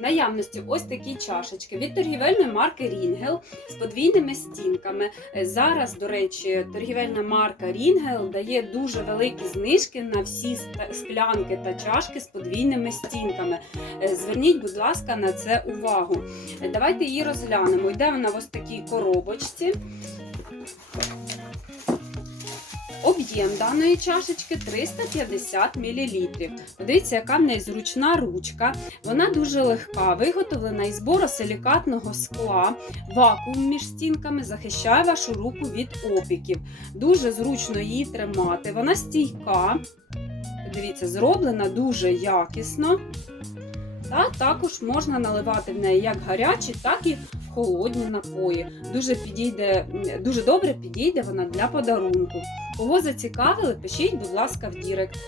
Наявності ось такі чашечки від торгівельної марки Рінгел з подвійними стінками. Е, Зараз, до речі, торгівельна марка Рінгел дає дуже великі знижки на всі склянки та чашки з подвійними стінками. Е, Зверніть, будь ласка, на це увагу. Е, Давайте її розглянемо. Йде вона в ось такій коробочці. Об'єм даної чашечки 350 мл. Подивіться, яка в неї зручна ручка. Вона дуже легка, виготовлена із боросилікатного скла. Вакуум між стінками захищає вашу руку від опіків. Дуже зручно її тримати. Вона стійка. Дивіться, зроблена дуже якісно. Та також можна наливати в неї як гарячі, так і холодні напої. Дуже підійде, дуже добре підійде вона для подарунку. Кого зацікавили, пишіть, будь ласка, в Дірект.